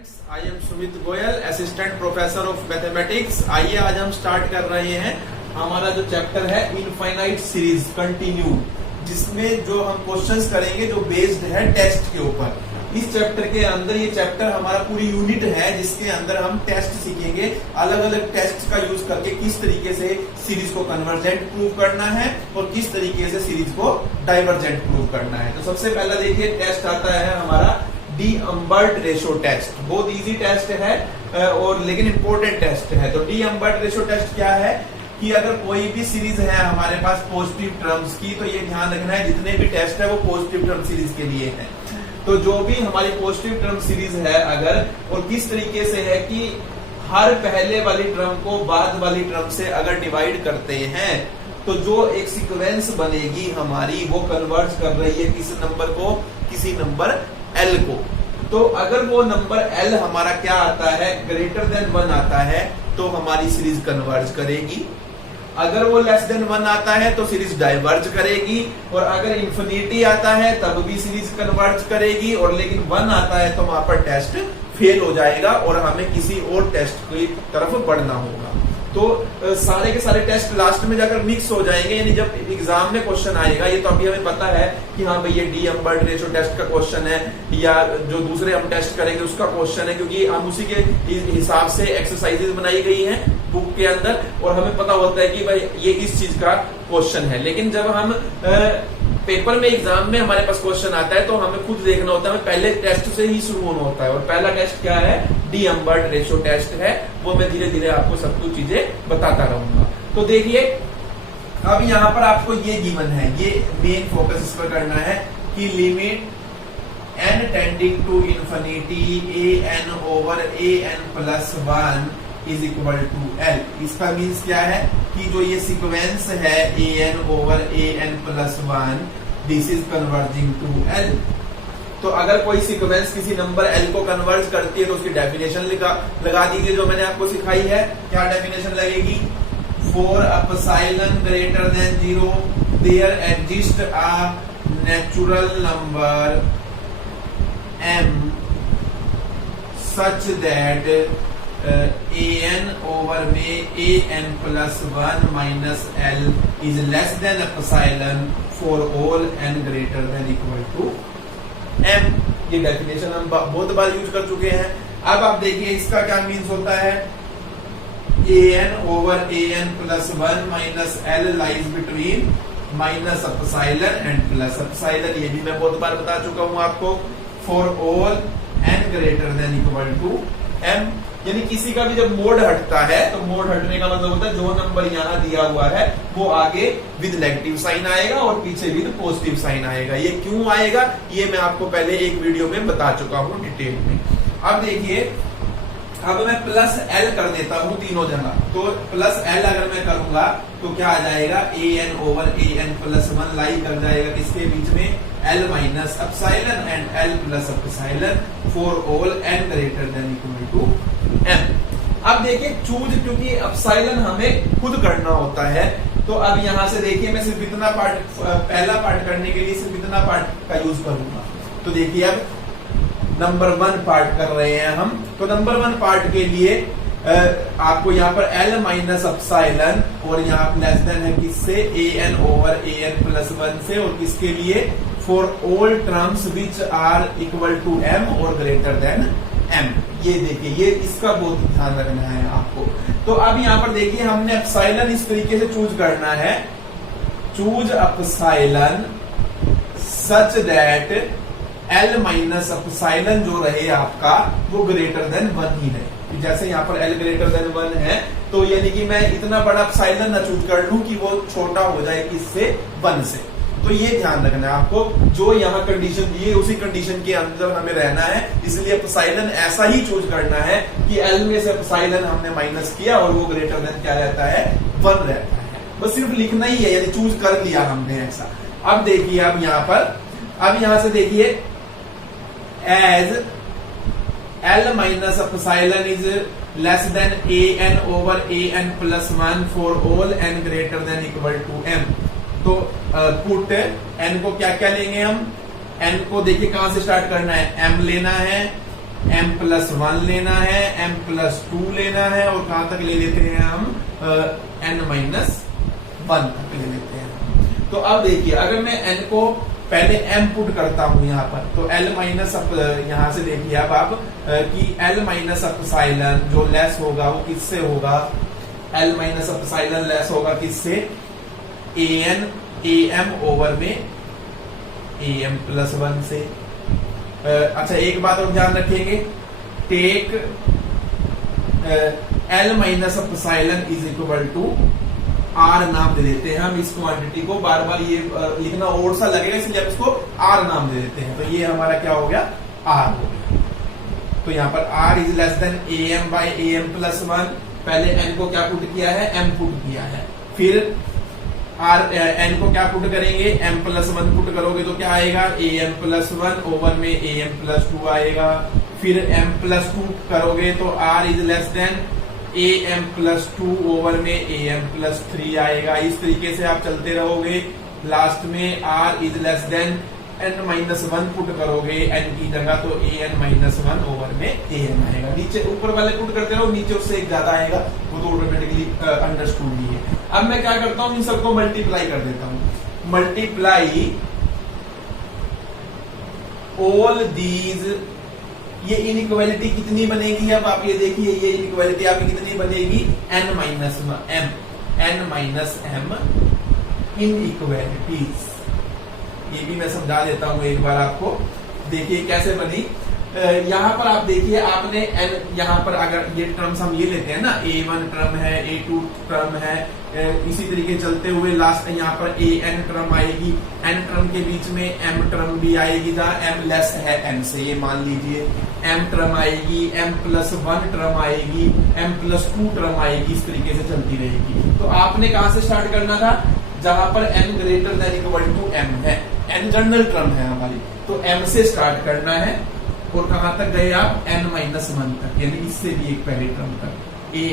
I am Sumit Goyal, assistant professor of mathematics. आइए आज हम स्टार्ट कर रहे हैं हमारा जो चैप्टर है इनफाइनाइट सीरीज कंटिन्यू, जिसमें जो हम क्वेश्चंस करेंगे जो बेस्ड है टेस्ट के ऊपर। इस चैप्टर के अंदर ये चैप्टर हमारा पूरी यूनिट है जिसके अंदर हम टेस्ट सीखेंगे, अलग अलग टेस्ट का यूज करके किस तरीके से सीरीज को कन्वर्जेंट प्रूव करना है और किस तरीके से सीरीज को डाइवर्जेंट प्रूव करना है। तो सबसे पहला देखिए टेस्ट आता है हमारा डी-अम्बर्ट रेशो टेस्ट। बहुत इजी टेस्ट है और लेकिन इंपॉर्टेंट टेस्ट है। तो डी-अम्बर्ट रेशो टेस्ट क्या है कि अगर कोई भी सीरीज है हमारे पास पॉजिटिव टर्म्स की, तो ये ध्यान रखना है जितने भी टेस्ट है वो पॉजिटिव टर्म सीरीज के लिए है। तो जो भी हमारी पॉजिटिव टर्म सीरीज है अगर, और किस तरीके से है कि हर पहले वाली टर्म को बाद वाली टर्म से अगर डिवाइड करते हैं तो जो एक सीक्वेंस बनेगी हमारी वो कन्वर्ट कर रही है किस नंबर को, किसी नंबर L को। तो अगर वो नंबर L हमारा क्या आता है, ग्रेटर देन 1 आता है, तो हमारी सीरीज कन्वर्ज करेगी। अगर वो लेस देन 1 आता है तो सीरीज डाइवर्ज करेगी, और अगर इंफिनिटी आता है तब भी सीरीज कन्वर्ज करेगी, और लेकिन 1 आता है तो वहां पर टेस्ट फेल हो जाएगा और हमें किसी और टेस्ट की तरफ बढ़ना होगा। तो सारे के सारे टेस्ट लास्ट में जाकर मिक्स हो जाएंगे, यानी जब एग्जाम में क्वेश्चन आएगा, ये तो अभी हमें पता है कि हाँ भाई ये डी-अम्बर्ट रेशो टेस्ट का क्वेश्चन है या जो दूसरे हम टेस्ट करेंगे उसका क्वेश्चन है, क्योंकि हम उसी के हिसाब से एक्सरसाइजेज बनाई गई हैं बुक के अंदर और हमें पता होता है कि भाई ये इस चीज का क्वेश्चन है। लेकिन जब हम पेपर में एग्जाम में हमारे पास क्वेश्चन आता है तो हमें खुद देखना होता है, पहले टेस्ट से ही शुरू होना होता है। और पहला टेस्ट क्या है, डी-अम्बर्ट रेशो टेस्ट है। वो मैं धीरे धीरे आपको सब कुछ चीजें बताता रहूंगा। तो देखिए अब यहाँ पर आपको ये गिवन है, ये मेन फोकस इस पर करना है कि limit n tending to infinity an over an plus 1 is equal to L। इसका मीन्स क्या है कि जो ये सीक्वेंस है an over an plus 1 this is converging to L। तो अगर कोई सीक्वेंस किसी नंबर L को कन्वर्ज करती है तो उसकी डेफिनेशन लगा दीजिए जो मैंने आपको सिखाई है। क्या डेफिनेशन लगेगी, for epsilon greater than 0 there exist a natural number m such that an over में an plus 1 minus L is less than epsilon for all n greater than equal to m। ये definition हम बहुत बार use कर चुके हैं। अब आप देखिए इसका क्या मीन्स होता है, an over an plus 1 minus L lies between minus epsilon and plus epsilon. ये भी मैं बहुत बार बता चुका हूं आपको, for all n greater than equal to m। यानी किसी का भी जब मोड हटता है तो मोड हटने का मतलब होता है जो नंबर यहाँ दिया हुआ है वो आगे विद नेगेटिव साइन आएगा और पीछे विद पॉजिटिव साइन आएगा। ये क्यों आएगा ये मैं आपको पहले एक वीडियो में बता चुका हूँ डिटेल में। अब देखिए अब मैं प्लस L कर देता हूँ तीनों जगह। तो प्लस L अगर मैं करूंगा तो क्या आ जाएगा, an over an plus 1 lie कर जाएगा किसके बीच में, L minus epsilon and L plus epsilon for all n greater than equal to m। अब देखिए चूज, क्योंकि एप्सिलॉन हमें खुद करना होता है, तो अब यहां से देखिए मैं सिर्फ इतना पार्ट, पहला पार्ट करने के लिए सिर्फ इतना पार्ट का यूज करूंगा। तो देखिए अब नंबर 1 पार्ट कर रहे हैं हम। तो नंबर 1 पार्ट के लिए आपको यहाँ पर L माइनस एप्सिलॉन और यहाँ लेस देन है किससे, an ओवर an प्लस 1 से, और किसके लिए, for all terms which are equal to m और ग्रेटर देन m। ये देखिए ये इसका बहुत ध्यान रखना है आपको। तो अब यहाँ पर देखिए हमने एप्सिलॉन इस तरीके से चूज करना है, choose epsilon such that L minus epsilon जो रहे आपका वो ग्रेटर देन 1 ही है। जैसे यहाँ पर L ग्रेटर देन 1 है तो यानी कि मैं इतना बड़ा एप्सिलॉन ना चूज कर लूं कि वो छोटा हो जाए किससे, 1 से। तो ये ध्यान रखना है आपको, जो यहाँ कंडीशन दी है उसी कंडीशन के अंदर हमें रहना है। इसलिए एप्सिलॉन ऐसा ही चूज करना है कि L में से एप्सिलॉन हमने माइनस किया और वो ग्रेटर देन क्या रहता है, 1 रहता है। बस सिर्फ लिखना ही है, यानी चूज कर लिया हमने ऐसा। अब देखिए अब यहाँ पर, अब यहां से देखिए as L minus epsilon is less than an over an plus 1 for all n greater than equal to m। तो पुट n को क्या क्या लेंगे हम, n को देखिए कहां से स्टार्ट करना है, m लेना है, m प्लस 1 लेना है, m प्लस 2 लेना है, और कहां तक ले लेते हैं हम n माइनस 1 तक ले लेते हैं। तो अब देखिए, अगर मैं n को पहले m पुट करता हूं यहां पर, तो l माइनस यहां से देखिए अब आप कि l माइनस एप्सिलॉन जो लेस होगा वो किससे होगा, l माइनस एप्सिलॉन लेस होगा किससे, am ओवर में am प्लस 1 से। अच्छा एक बात और ध्यान रखेंगे, take l minus epsilon is equal to r नाम दे देते हैं हम इस क्वांटिटी को, बार बार ये लिखना और सा लगेगा इसलिए हम इसको r नाम दे देते हैं। तो ये हमारा क्या हो गया, r हो गया। तो यहाँ पर r is less then am by am plus 1, पहले n को क्या पुट किया है, m पुट किया है, फिर n को क्या पुट करेंगे, m प्लस 1 पुट करोगे तो क्या आएगा, am प्लस 1 ओवर में am प्लस 2 आएगा, फिर m प्लस 2 करोगे तो r is less then am plus 2 over में am प्लस 3 आएगा। इस तरीके से आप चलते रहोगे, लास्ट में r is less then n minus 1 put करोगे n की जगह, तो an माइनस 1 ओवर में am आएगा। नीचे ऊपर वाले पुट करते रहो, नीचे उससे एक ज्यादा आएगा, वो तो ऑटोमेटिकली अंडरस्टूड ही है। अब मैं क्या करता हूं, इन सबको मल्टीप्लाई कर देता हूं, मल्टीप्लाई ऑल दीज, ये इनइक्वालिटी कितनी बनेगी, अब आप ये देखिए, ये इनइक्वालिटी आपकी कितनी बनेगी, n माइनस m इनइक्वालिटीज। ये भी मैं समझा देता हूं एक बार आपको, देखिए कैसे बनी। यहां पर आप देखिए, आपने n यहां पर अगर ये टर्म्स हम ये लेते हैं ना, a1 टर्म है, a2 टर्म है, इसी तरीके चलते हुए लास्ट यहाँ पर an टर्म आएगी, n टर्म के बीच में m टर्म भी आएगी, जहां m लेस है n से, ये मान लीजिए m टर्म आएगी, m प्लस 1 टर्म आएगी, m प्लस 2 टर्म आएगी, इस तरीके से चलती रहेगी। तो आपने कहां से स्टार्ट करना था, जहां पर n greater than equal to m है, n जनरल टर्म है हमारी, तो m से स्टार्ट करना है, और कहां तक गए आप, n माइनस 1 तक, यानी इससे भी एक पहले टर्म तक,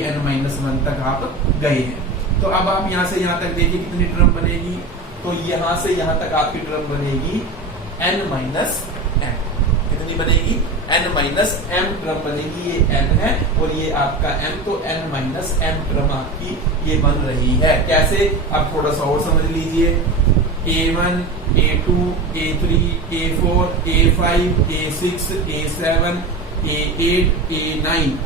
an माइनस 1 तक आप गए हैं। तो अब आप यहां से यहां तक देखिए कितनी टर्म बनेगी, तो यहां से यहां तक आपकी टर्म बनेगी n माइनस m, कितनी बनेगी, n माइनस m टर्म बनेगी, ये n है और ये आपका m, तो n माइनस m टर्म आपकी ये बन रही है। कैसे, अब थोड़ा सा और समझ लीजिए, a1 a2 a3 a4 a5 a6 a7 a8 a9।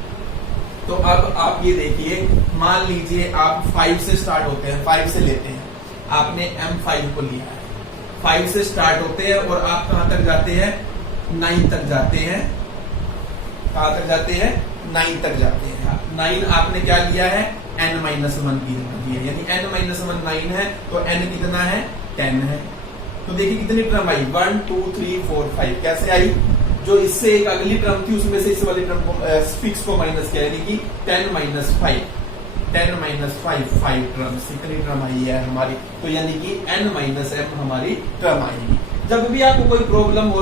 तो अब आप ये देखिए, मान लीजिए आप 5 से स्टार्ट होते हैं, 5 से लेते हैं, आपने m5 को लिया है, 5 से स्टार्ट होते हैं और आप कहां तक जाते हैं, 9 तक जाते हैं, कहां तक जाते हैं, 9 तक जाते हैं। 9 आपने क्या लिया है, n माइनस 1 की जगह है, यानी n माइनस 1 9 है, तो n कितना है, 10 है। तो देखिए कितनी टर्म आई, 1 2 3 4 5, कैसे आई, जो इससे एक अगली टर्म थी उसमें से इस वाली टर्म को फिक्स को माइनस किया, यानी कि 10 माइनस 5 5 टर्म्स, इतनी टर्म आई है हमारी, तो यानी कि n माइनस m हमारी टर्म आएगी। जब भी आपको कोई प्रॉब्लम हो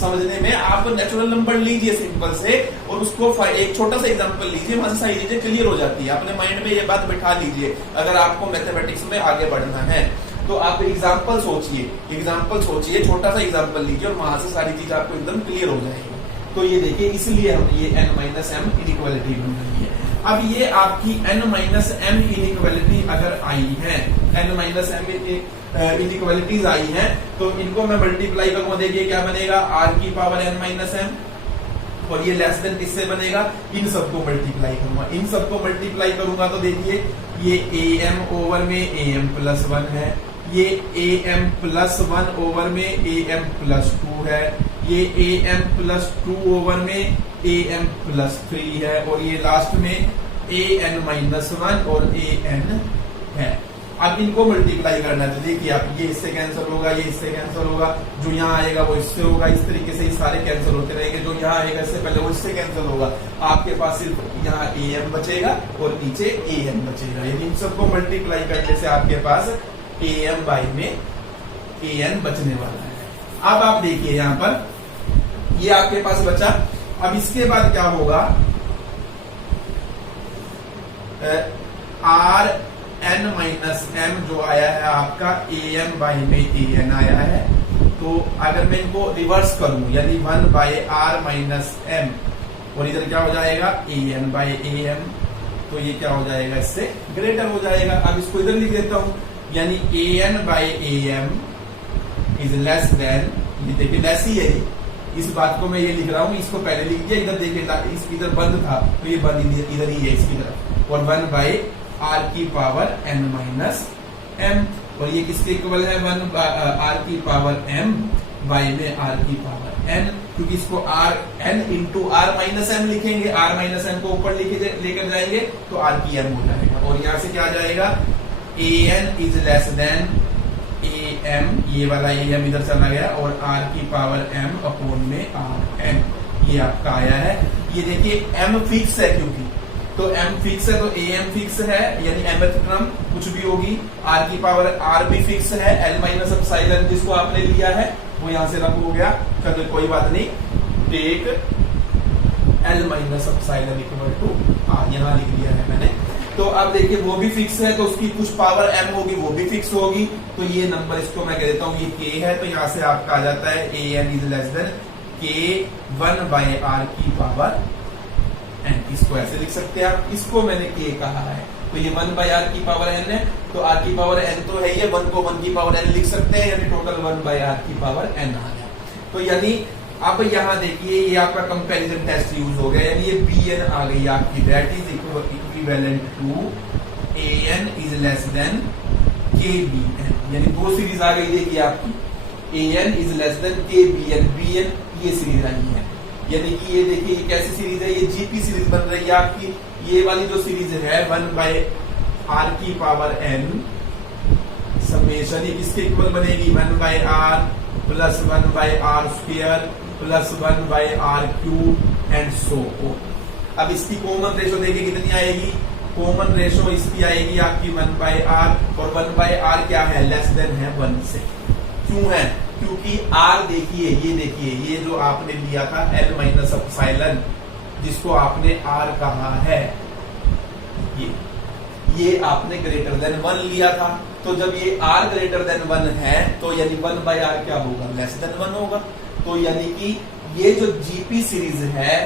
समझने में, आप नेचुरल नंबर लीजिए सिंपल से, और उसको एक छोटा सा एग्जांपल लीजिए, मनसा लीजिए, क्लियर हो जाती है। अपने माइंड में ये बात बिठा लीजिए, अगर आपको मैथमेटिक्स में आगे बढ़ना है तो आप एग्जाम्पल सोचिए, छोटा सा एग्जाम्पल लीजिए, और वहां से सारी चीज आपको एकदम क्लियर हो जाएगी। तो ये देखिए, इसलिए हम ये n माइनस m इनइक्वालिटी बन रही है। अब ये आपकी n माइनस m इनइक्वालिटी अगर आई है, n माइनस m इनइक्वालिटीज आई है, तो इनको मैं मल्टीप्लाई करूंगा, देखिए क्या बनेगा, r की पावर n माइनस m, और ये लेस देन किससे बनेगा, इन सबको मल्टीप्लाई करूंगा, इन सबको मल्टीप्लाई करूंगा तो देखिए ये am ओवर में am प्लस 1 है, ये am प्लस 1 ओवर में am प्लस 2 है, ये am प्लस 2 ओवर में am प्लस 3 है, और ये लास्ट में an माइनस 1 और an है। अब इनको मल्टीप्लाई करना है, तो देखिए आप, ये इससे कैंसिल होगा, ये इससे कैंसिल होगा, जो यहाँ आएगा वो इससे होगा, इस तरीके से ये सारे कैंसिल होते रहेंगे, जो यहाँ आएगा इससे पहले वो इससे कैंसिल होगा, आपके पास सिर्फ यहाँ am बचेगा और नीचे an बचेगा। यदि इन सबको मल्टीप्लाई करने से आपके पास am बाई में an बचने वाला है। अब आप देखिए यहाँ पर ये आपके पास बचा। अब इसके बाद क्या होगा, r n माइनस m जो आया है आपका am बाई में an आया है, तो अगर मैं इनको रिवर्स करूं यानी 1 बाय आर माइनस एम, और इधर क्या हो जाएगा A N by A M, तो ये क्या हो जाएगा इससे ग्रेटर हो जाएगा। अब इसको इधर लिख देता हूं यानी A N by A M is less than, ये देखिए लेस ही है, इस बात को मैं ये लिख रहा हूं, इसको पहले लिख दिया, इधर देखिए इधर बंद था तो ये बंद इधर ही है इसकी तरफ, और 1 बाय आर की पावर एन माइनस एम, और ये किसके इक्वल है 1 आर की पावर एम बाई में आर की पावर एन, क्योंकि इसको r n into r minus m लिखेंगे, आर माइनस एम को ऊपर लेकर जाएंगे तो आर की एम हो जाएगा, और यहां से क्या आ जाएगा A N is less than A M, ये वाला ए एम इधर चला गया, और आर की पावर एम अपॉन में आर एन, ये आपका आया है। ये देखिए एम फिक्स है, क्योंकि तो m फिक्स है तो am फिक्स है, यानी mth टर्म कुछ भी होगी, r की पावर r भी फिक्स है, l माइनस एप्सिलॉन जिसको आपने लिया है वो यहां से रब हो गया, चलो कोई बात नहीं, take l minus epsilon equal to r, यहां लिख दिया है मैंने। तो अब देखिए वो भी फिक्स है तो उसकी कुछ पावर m होगी, वो भी फिक्स होगी, तो ये नंबर इसको मैं कह देता हूं ये k है, तो यहां से आपका आ जाता है am is less than k 1 by r की पावर n, इसको ऐसे लिख सकते हैं आप, इसको मैंने k कहा है, तो ये 1 बाय r की पावर n है, तो r की पावर n तो है ये, 1 को 1 की पावर n लिख सकते हैं, यानी टोटल 1 बाय r की पावर n आ गया। तो यानी अब यहाँ देखिए ये आपका कंपैरिजन टेस्ट यूज हो गया, यानी ये bn आ गई आपकी, that is equivalent to an is less than kbn, यानी दो सीरीज आ गई देखिए आपकी, an is less than kbn, bn ये सीरीज आई है, यानी कि ये देखिए ये कैसी सीरीज है, ये जीपी सीरीज बन रही है आपकी, ये वाली जो सीरीज है 1 बाय आर की पावर एन समेशन, ये किसके इक्वल बनेगी 1 by r plus 1 by r square plus 1 by r cube and so on. अब इसकी कॉमन रेशो देखिए कितनी आएगी, कॉमन रेशो इसकी आएगी आपकी 1 बाय आर, और 1 बाय आर क्या है लेस देन है 1 से, क्यों है क्योंकि R देखिए ये जो आपने लिया था L माइनस एप्सिलॉन जिसको आपने R कहा है, ये आपने ग्रेटर देन 1 लिया था, तो जब ये R ग्रेटर देन 1 है तो यानी 1 बाय R क्या होगा लेस देन 1 होगा, तो यानी कि ये जो जीपी सीरीज है,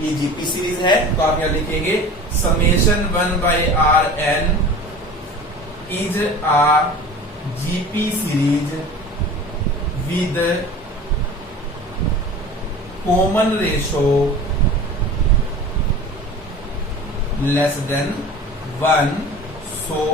ये जीपी सीरीज है, तो आप यहां लिखेंगे summation 1 by r n is a GP series with common ratio less than 1, so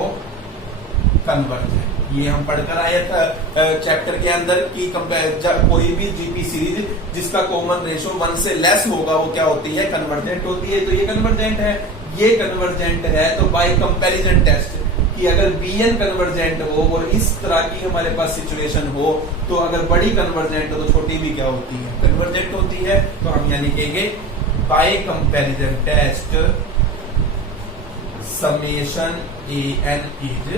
convergent। ये हम पढ़कर आए था चैप्टर के अंदर कि कोई भी जीपी सीरीज जिसका कॉमन रेशो 1 से लेस होगा वो क्या होती है कन्वर्जेंट होती है, तो ये कन्वर्जेंट है, ये कन्वर्जेंट है, तो बाय कंपैरिजन टेस्ट कि अगर bn कन्वर्जेंट हो और इस तरह की हमारे पास सिचुएशन हो, तो अगर बड़ी कन्वर्जेंट हो तो छोटी भी क्या होती है कन्वर्जेंट होती है, तो हम यहाँ लिखेंगे by comparison test summation an is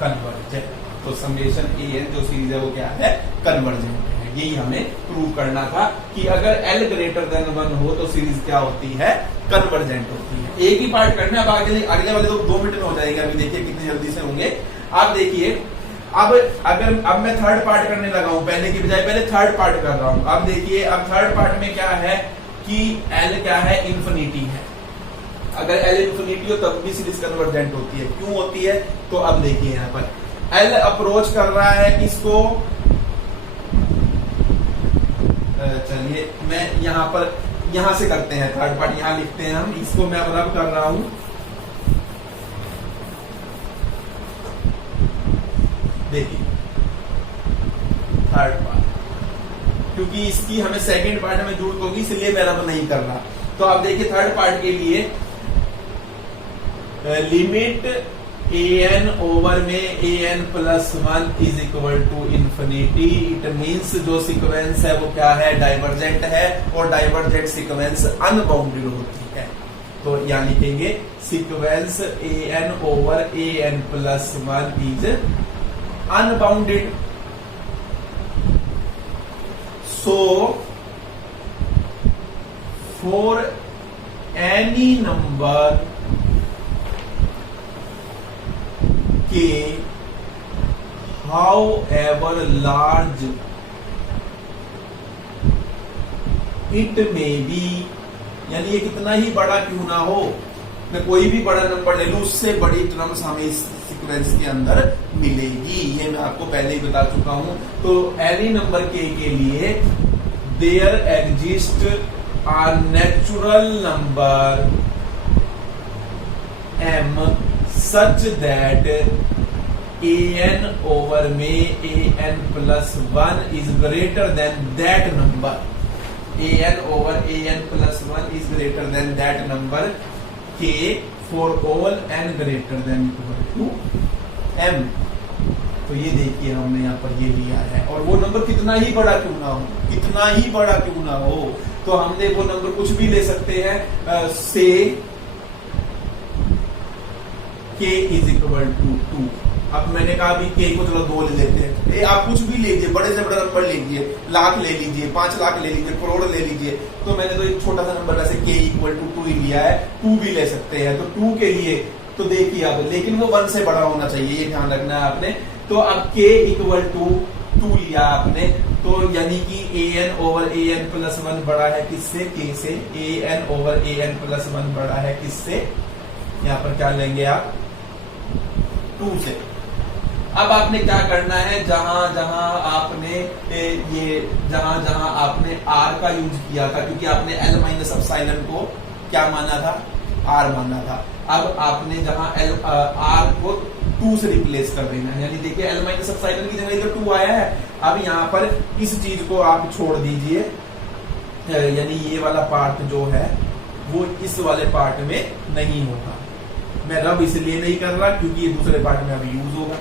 convergent, तो समेशन an जो सीरीज है वो क्या है कन्वर्जेंट है, यही हमें प्रूव करना था कि अगर L ग्रेटर देन 1 हो तो सीरीज क्या होती है कन्वर्जेंट होती है। एक ही पार्ट करना है, अब अगले वाले तो 2 मिनट में हो जाएगा, अभी देखिए कितनी जल्दी से होंगे। आप देखिए अब मैं थर्ड पार्ट करने लगा हूं, पहले की बजाय पहले थर्ड पार्ट कर रहा हूं। अब देखिए अब थर्ड पार्ट में क्या है कि L क्या है इंफिनिटी है, अगर L इंफिनिटी हो तब भी सीरीज कन्वर्जेंट होती है, क्यों होती है, तो अब देखिए यहाँ पर L अप्रोच कर रहा है किसको, चलिए मैं यहां से करते हैं थर्ड पार्ट, यहां लिखते हैं हम, इसको मैं रब कर रहा हूं, देखिए थर्ड पार्ट, क्योंकि इसकी हमें सेकंड पार्ट में जरूरत होगी इसलिए मैं रब नहीं कर रहा। तो आप देखिए थर्ड पार्ट के लिए लिमिट an ओवर में an plus 1 is equal to infinity, it means जो सीक्वेंस है वो क्या है डाइवर्जेंट है, और डाइवर्जेंट सीक्वेंस अनबाउंडेड होती है, तो यहां लिखेंगे sequence an over an plus 1 is unbounded, so for any number k how ever large it may be, यानी ये कितना ही बड़ा क्यों ना हो, मैं कोई भी बड़ा नंबर ले लूं उससे बड़ी टर्म्स हमें इस सीक्वेंस के अंदर मिलेगी। ये मैं आपको पहले ही बता चुका हूं। तो एनी नंबर के लिए there exist a natural number m such that an over में an plus 1 is greater than that number, an over an plus 1 is greater than that number k for all n greater than equal to m। तो ये देखिए हमने यहाँ पर ये लिया है, और वो नंबर कितना ही बड़ा क्यों ना हो, कितना ही बड़ा क्यों ना हो, तो हमने वो नंबर कुछ भी ले सकते हैं, से k इज इक्वल टू 2। अब मैंने कहा अभी k को चलो 2 ले लेते हैं, आप कुछ भी लीजिए, बड़े से बड़ा नंबर लीजिए, लाख ले लीजिए, 5 लाख ले लीजिए, करोड़ ले लीजिए। तो मैंने तो एक छोटा सा नंबर वैसे k इक्वल टू 2 ही लिया है, 2 भी ले सकते हैं। तो 2 के लिए तो देखिए अब, लेकिन वो 1 से बड़ा होना चाहिए, ये ध्यान रखना है आपने। तो अब k इक्वल टू 2 लिया आपने, तो यानी कि an ओवर an प्लस 1 बड़ा है किससे, k से। an ओवर an प्लस 1 बड़ा है किससे, यहाँ पर क्या लेंगे आप, 2 से। अब आपने क्या करना है, जहां जहां आपने आपने r का यूज किया था, क्योंकि आपने l माइनस एप्सिलॉन को क्या माना था, r माना था। अब आपने जहां r को 2 से रिप्लेस कर देना है, यानी देखिए l माइनस एप्सिलॉन की जगह इधर 2 आया है। अब यहाँ पर इस चीज को आप छोड़ दीजिए, यानी ये वाला पार्ट जो है वो इस वाले पार्ट में नहीं होगा। मैं रब इसलिए नहीं कर रहा क्योंकि ये दूसरे पार्ट में अभी यूज होगा।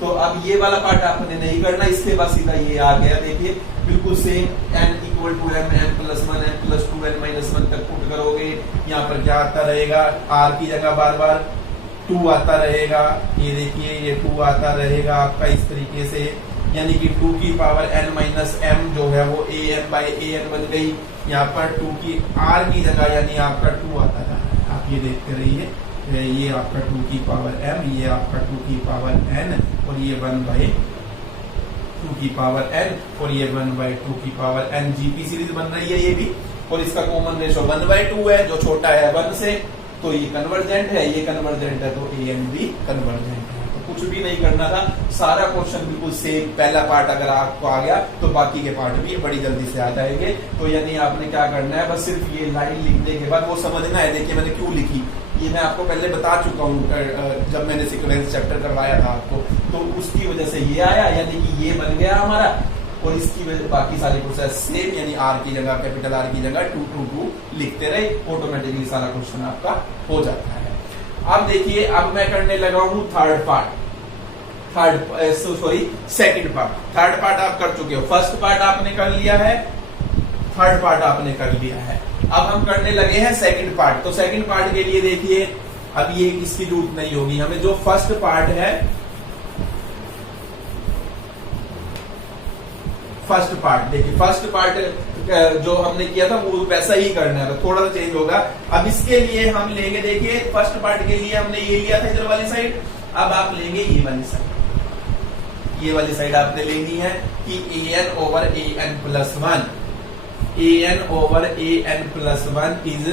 तो अब ये वाला पार्ट आपने नहीं करना, इसके बाद सीधा ये आ गया, देखिए बिल्कुल same. n equal to m, n plus 1, n plus 2, n minus 1 तक पुट करोगे, यहाँ पर क्या आता रहेगा, r की जगह बार बार 2 आता रहेगा। ये देखिए ये 2 आता रहेगा आपका इस तरीके से, यानी कि 2 की पावर n माइनस m जो है वो an बाई an बन गई। यहाँ पर 2 की r की जगह यानी आपका 2 आता जा रहा है, आप ये देखते रहिए, ये आपका 2 की पावर m, ये आपका 2 की पावर n, और ये 1 बाई 2 की पावर n, और ये 1 बाई 2 की पावर n। जीपी सीरीज बन रही है ये भी, और इसका कॉमन रेशो 1 बाई 2 है, जो छोटा है 1 से, तो ये कन्वर्जेंट है, ये कन्वर्जेंट है, तो an भी कन्वर्जेंट है। तो कुछ भी नहीं करना था, सारा क्वेश्चन बिल्कुल सेम। पहला पार्ट अगर आपको आ गया तो बाकी के पार्ट भी बड़ी जल्दी से आ जाएंगे। तो यानी आपने क्या करना है, बस सिर्फ ये लाइन लिखने के बाद वो समझना है। देखिए मैंने क्यों लिखी, ये मैं आपको पहले बता चुका हूँ जब मैंने सीक्वेंस चैप्टर करवाया था आपको, तो उसकी वजह से ये आया, यानी कि ये बन गया हमारा, और इसकी वजह बाकी सारे प्रोसेस सेम, यानी r की जगह कैपिटल R की जगह 2 2 2 लिखते रहे, ऑटोमेटिकली सारा क्वेश्चन आपका हो जाता है। अब देखिए, अब मैं करने लगा हूं सेकंड पार्ट। थर्ड पार्ट आप कर चुके हो, फर्स्ट पार्ट आपने कर लिया है, थर्ड पार्ट आपने कर लिया है। अब हम करने लगे हैं सेकंड पार्ट। तो सेकंड पार्ट के लिए देखिए, अब ये इसकी जरूरत नहीं होगी हमें। जो फर्स्ट पार्ट है, फर्स्ट पार्ट देखिए, फर्स्ट पार्ट जो हमने किया था वो वैसा ही करना है, थोड़ा सा चेंज होगा। अब इसके लिए हम लेंगे, देखिए फर्स्ट पार्ट के लिए हमने ये लिया था इधर वाली साइड, अब आप लेंगे ये वाली साइड। ये वाली साइड आपने लेनी है कि an over an plus 1, an over an plus 1 is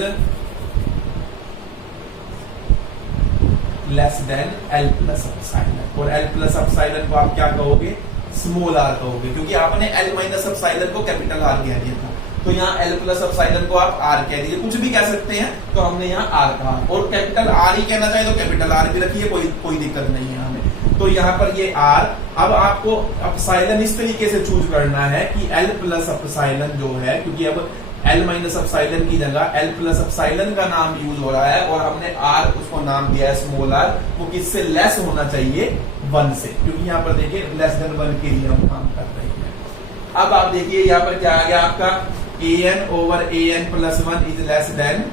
less then l plus epsilon. और l प्लस एप्सिलॉन को आप क्या कहोगे, स्मॉल r कहोगे, क्योंकि आपने l माइनस एप्सिलॉन को कैपिटल R कह दिया था। तो यहाँ l प्लस एप्सिलॉन को आप r कह दीजिए, कुछ भी कह सकते हैं, तो हमने यहाँ r कहा, और कैपिटल R ही कहना चाहे तो कैपिटल R भी रखिए, कोई दिक्कत नहीं है हमें। तो यहाँ पर ये r, अब आपको एप्सिलॉन इस तरीके से चूज करना है कि l प्लस एप्सिलॉन जो है, क्योंकि अब l माइनस एप्सिलॉन की जगह l प्लस एप्सिलॉन का नाम यूज हो रहा है, और हमने r उसको नाम दिया है स्मॉल r, वो किससे लेस होना चाहिए, 1 से, क्योंकि यहाँ पर देखिए लेस देन 1 के लिए हम काम कर रहे हैं। अब आप देखिए यहाँ पर क्या आ गया आपका, an over an plus 1 is less then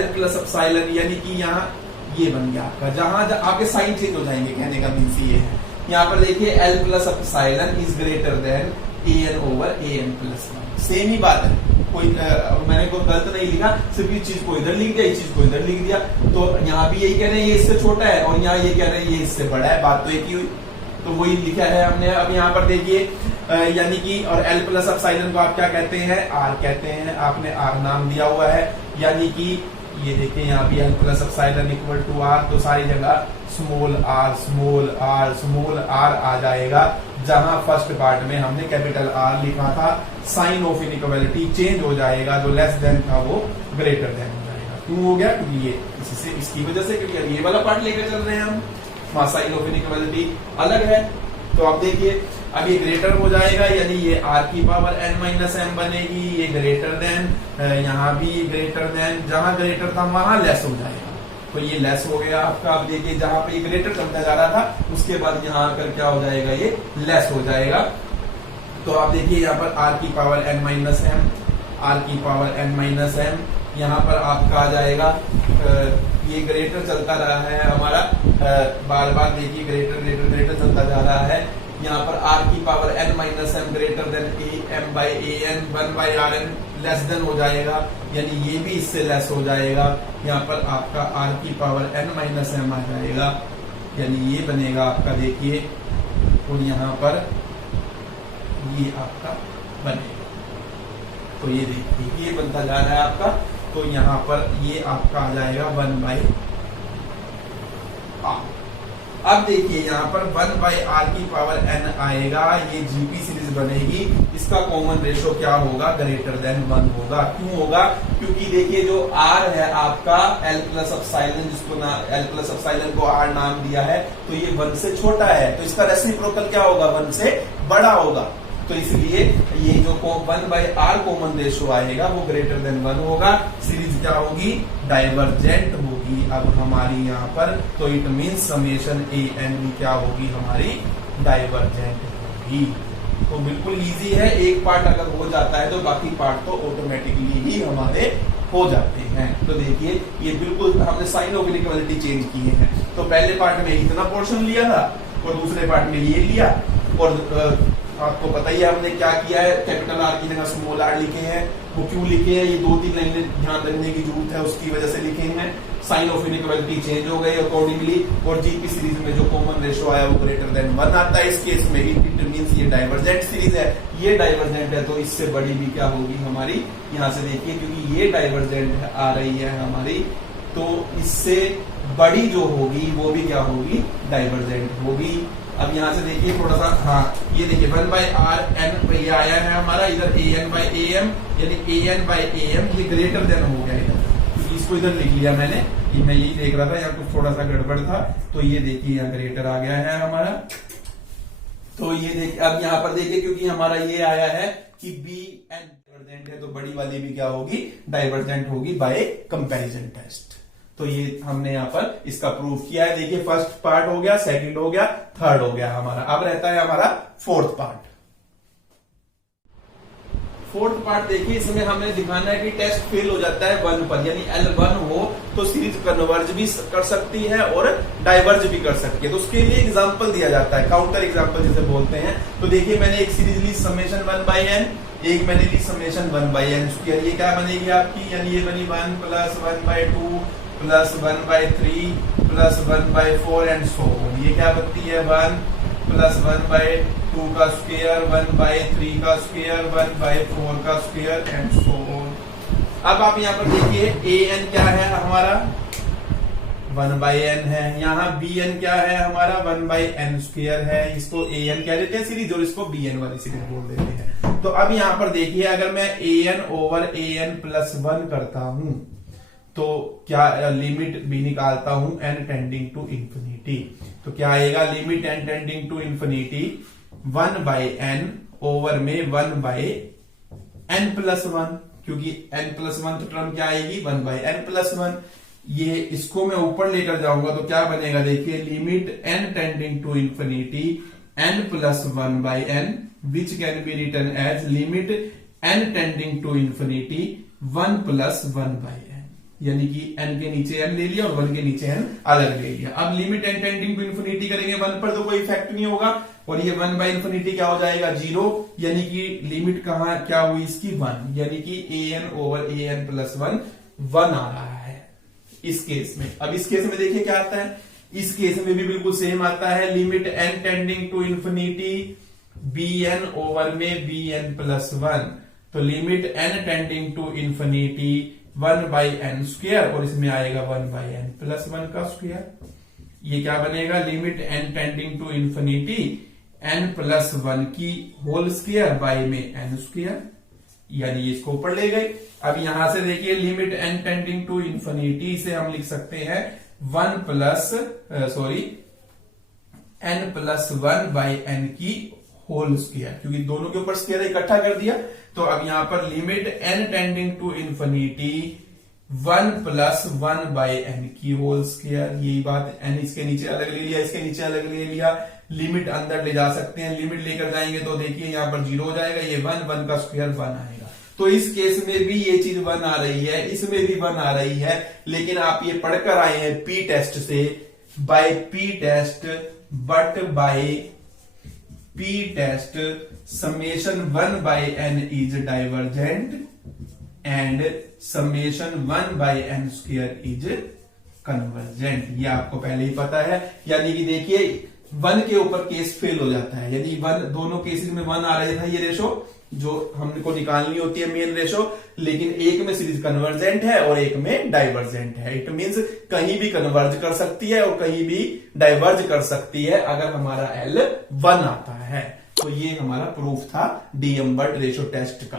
l plus epsilon, यानी कि यहाँ ये बन गया आपका, जहां आपके साइन चेंज हो जाएंगे, कहने का मीन्स ये है। यहाँ पर देखिए l plus epsilon is greater than an over an plus 1, same ही बात है, कोई मैंने कोई गलत नहीं लिखा, सिर्फ इस चीज को इधर लिख दिया, इस चीज को इधर लिख दिया। तो यहाँ भी यही कह रहे हैं ये इससे छोटा है, और यहाँ ये कह रहे हैं ये इससे बड़ा है, बात तो एक ही हुई। तो वही लिखा है हमने। अब यहाँ पर देखिए यानी कि और L प्लस एप्सिलॉन को आप क्या कहते हैं, R कहते हैं, आपने R नाम दिया हुआ है। यानी कि ये देखिए यहाँ भी L plus epsilon equal to R, तो सारी जगह स्मॉल r आ जाएगा, जहां फर्स्ट पार्ट में हमने कैपिटल R लिखा था। साइन ऑफ इनइक्वालिटी चेंज हो जाएगा, जो लेस देन था वो ग्रेटर देन हो जाएगा। क्यों हो गया, क्योंकि ये इसकी वजह से, क्योंकि ये वाला पार्ट लेकर चल रहे हैं हम, वहां साइन ऑफ इनइक्वालिटी अलग है। तो अब देखिए अब ये ग्रेटर हो जाएगा, यानी ये r की पावर n माइनस m बनेगी, ये ग्रेटर देन, यहाँ भी ग्रेटर देन, जहां ग्रेटर था वहां लेस हो जाएगा, तो ये लेस हो गया आपका। अब देखिए जहां पे ये ग्रेटर चलता जा रहा था, उसके बाद यहाँ आकर क्या हो जाएगा, ये लेस हो जाएगा। तो आप देखिए यहाँ पर r की power n minus m, r की पावर n माइनस m, यहाँ पर आपका आ जाएगा, ये ग्रेटर चलता रहा है हमारा, बार बार देखिए ग्रेटर चलता जा रहा है। यहाँ पर r की power n minus m greater than m by an, 1 by rn less than हो जाएगा, यानी ये भी इससे लेस हो जाएगा। यहाँ पर आपका r की पावर n माइनस m आ जाएगा, यानी ये बनेगा आपका, देखिए, और यहाँ पर ये आपका बनेगा। तो ये देखिए ये बनता जा रहा है आपका, तो यहाँ पर ये आपका आ जाएगा 1 बाई r। अब देखिए यहाँ पर 1 बाई r की पावर n आएगा, ये जीपी सीरीज बनेगी, इसका कॉमन रेशो क्या होगा, ग्रेटर देन 1 होगा। क्यों होगा, क्योंकि देखिए जो r है आपका L प्लस एप्सिलॉन, जिसको ना L प्लस एप्सिलॉन को r नाम दिया है, तो ये 1 से छोटा है, तो इसका रेसिप्रोकल क्या होगा, 1 से बड़ा होगा। तो इसलिए ये जो 1 बाई r कॉमन रेशो आएगा वो ग्रेटर देन 1 होगा। सीरीज क्या होगी, डाइवर्जेंट होगी अब हमारी यहाँ पर, तो it means summation a n भी क्या होगी, हमारी डाइवर्जेंट होगी। तो बिल्कुल इजी है, एक पार्ट अगर हो जाता है तो बाकी पार्ट तो ऑटोमेटिकली ही हमारे हो जाते हैं। तो देखिए ये बिल्कुल हमने साइन ऑफ इनइक्वालिटी चेंज किए हैं। तो पहले पार्ट में इतना पोर्शन लिया था और दूसरे पार्ट में ये लिया, और आपको पता ही है हमने क्या किया है, कैपिटल R की जगह स्मॉल r लिखे हैं। वो क्यों लिखे हैं, ये 2-3 लाइनें ध्यान रखने की जरूरत है, उसकी वजह से लिखे हैं। साइन ऑफ इनइक्वालिटी चेंज हो गई अकॉर्डिंगली, और जीपी सीरीज में जो कॉमन रेशो आया वो ग्रेटर देन 1 आता है। इस केस में इट मींस ये डाइवर्जेंट सीरीज है, ये डाइवर्जेंट है, तो इससे बड़ी भी क्या होगी हमारी, यहाँ से देखिए, क्योंकि ये डाइवर्जेंट आ रही है हमारी, तो इससे बड़ी जो होगी वो भी क्या होगी, डाइवर्जेंट होगी। अब यहाँ से देखिए थोड़ा सा, हाँ ये देखिए 1 बाई r n ये आया है हमारा, इधर an बाई am, यानी an बाई am ये ग्रेटर देन हो गया इधर, क्योंकि इसको इधर लिख लिया मैंने, ये मैं यही देख रहा था, यहाँ कुछ थोड़ा सा गड़बड़ था, तो ये देखिए यहाँ ग्रेटर आ गया है हमारा। तो ये देखिए अब यहाँ पर देखिए, क्योंकि हमारा ये आया है कि bn डाइवर्जेंट है, तो बड़ी वाली भी क्या होगी, डाइवर्जेंट होगी बाय कंपैरिजन टेस्ट। तो ये हमने यहाँ पर इसका प्रूफ किया है। देखिए फर्स्ट पार्ट हो गया, सेकंड हो गया, थर्ड हो गया हमारा। अब रहता है हमारा फोर्थ पार्ट। फोर्थ पार्ट देखिए, इसमें हमने दिखाना है कि टेस्ट फेल हो जाता है 1 पर, यानी L1 हो तो सीरीज कन्वर्ज भी कर सकती है और डाइवर्ज भी कर सकती है। तो उसके लिए एग्जांपल दिया जाता है, काउंटर एग्जांपल जिसे बोलते हैं। तो देखिए मैंने एक सीरीज ली समेशन 1 बाई n, एक मैंने ली समेशन 1 बाई n, ये क्या बनेगी आपकी, यानी ये बनी 1 plus 1 by 2 plus 1 by 3 plus 1 by 4 and so on. ये क्या बनती है, 1 प्लस 1 बाई 2 का स्क्वायर, 1 बाई 3 का स्क्वायर, 1 बाई 4 का स्क्वायर एंड सो ऑन। अब आप यहाँ पर देखिए an क्या है हमारा, 1 बाई n है, यहाँ bn क्या है हमारा, 1 बाई n स्क्वायर है। इसको an कह देते हैं सीरीज, और इसको bn वाली सीरीज बोल देते हैं। तो अब यहाँ पर देखिए, अगर मैं an ओवर an प्लस 1 करता हूं तो क्या लिमिट भी निकालता हूं n टेंडिंग टू इंफिनिटी, तो क्या आएगा, limit n tending to infinity 1 by n over में 1 बाई n प्लस 1, क्योंकि n प्लस 1 तो टर्म क्या आएगी, 1 बाई n प्लस 1। ये इसको मैं ऊपर लेकर जाऊंगा तो क्या बनेगा, देखिए limit n tending to infinity n plus 1 by n which can be written as limit n tending to infinity 1 plus 1 by n, यानी कि n के नीचे n ले लिया और 1 के नीचे n अलग ले लिया। अब limit n tending to infinity करेंगे 1 पर तो कोई इफेक्ट नहीं होगा, और ये 1 बाई इंफिनिटी क्या हो जाएगा, 0, यानी कि लिमिट कहाँ क्या हुई इसकी 1, यानी कि an ओवर an प्लस 1 1 आ रहा है इस केस में। अब इस केस में देखिए क्या आता है, इस केस में भी बिल्कुल सेम आता है, limit n tending to infinity bn over में bn+1, तो limit n tending to infinity 1/n² और इसमें आएगा 1/n+1 का स्क्वायर। ये क्या बनेगा, limit n tending to infinity n+1 की होल स्क्वायर बाय में n², यानी इसको ऊपर ले गए। अब यहां से देखिए limit n tending to infinity से हम लिख सकते हैं n+1/n की होल स्क्वायर, क्योंकि दोनों के ऊपर स्क्वायर इकट्ठा कर दिया। तो अब यहां पर limit n tending to infinity 1+1/n की होल स्क्वायर, यही बात, n इसके नीचे अलग ले लिया, इसके नीचे अलग ले लिया, लिमिट अंदर ले जा सकते हैं, लिमिट लेकर जाएंगे तो देखिए यहाँ पर 0 हो जाएगा, ये 1 का स्क्वायर 1 आएगा। तो इस केस में भी ये चीज 1 आ रही है, इसमें भी 1 आ रही है, लेकिन आप ये पढ़कर आए हैं पी टेस्ट से, by P test but by P test summation 1/n is divergent and summation 1/n² is convergent. ये आपको पहले ही पता है, यानी कि देखिए 1 के ऊपर केस फेल हो जाता है, यदि 1 दोनों केसेस में 1 आ रहा था, ये रेशो जो हमको निकालनी होती है मेन रेशो, लेकिन एक में सीरीज कन्वर्जेंट है और एक में डाइवर्जेंट है। इट मींस कहीं भी कन्वर्ज कर सकती है और कहीं भी डाइवर्ज कर सकती है अगर हमारा L 1 आता है। तो ये हमारा प्रूफ था डी एम्बर्ट रेशो टेस्ट का।